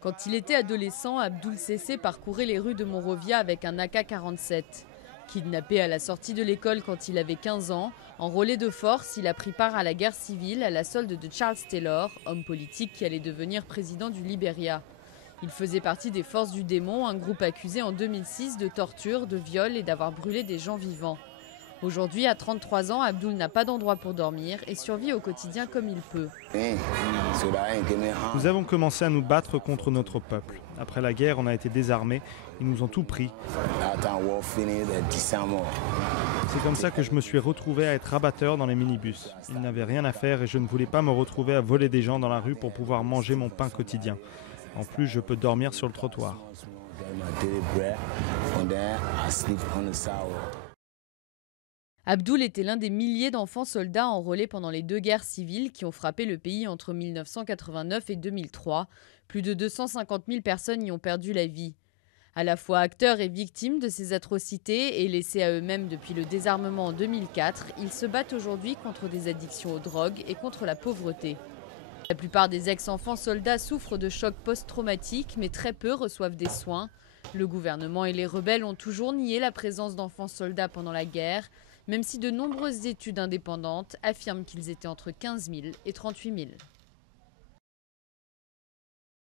Quand il était adolescent, Abdoul Cessé parcourait les rues de Monrovia avec un AK-47. Kidnappé à la sortie de l'école quand il avait 15 ans, enrôlé de force, il a pris part à la guerre civile à la solde de Charles Taylor, homme politique qui allait devenir président du Libéria. Il faisait partie des Forces du Démon, un groupe accusé en 2006 de torture, de viol et d'avoir brûlé des gens vivants. Aujourd'hui, à 33 ans, Abdoul n'a pas d'endroit pour dormir et survit au quotidien comme il peut. Nous avons commencé à nous battre contre notre peuple. Après la guerre, on a été désarmés. Ils nous ont tout pris. C'est comme ça que je me suis retrouvé à être rabatteur dans les minibus. Ils n'avaient rien à faire et je ne voulais pas me retrouver à voler des gens dans la rue pour pouvoir manger mon pain quotidien. En plus, je peux dormir sur le trottoir. Abdoul était l'un des milliers d'enfants soldats enrôlés pendant les deux guerres civiles qui ont frappé le pays entre 1989 et 2003. Plus de 250 000 personnes y ont perdu la vie. À la fois acteurs et victimes de ces atrocités et laissés à eux-mêmes depuis le désarmement en 2004, ils se battent aujourd'hui contre des addictions aux drogues et contre la pauvreté. La plupart des ex-enfants soldats souffrent de chocs post-traumatiques, mais très peu reçoivent des soins. Le gouvernement et les rebelles ont toujours nié la présence d'enfants soldats pendant la guerre, même si de nombreuses études indépendantes affirment qu'ils étaient entre 15 000 et 38 000.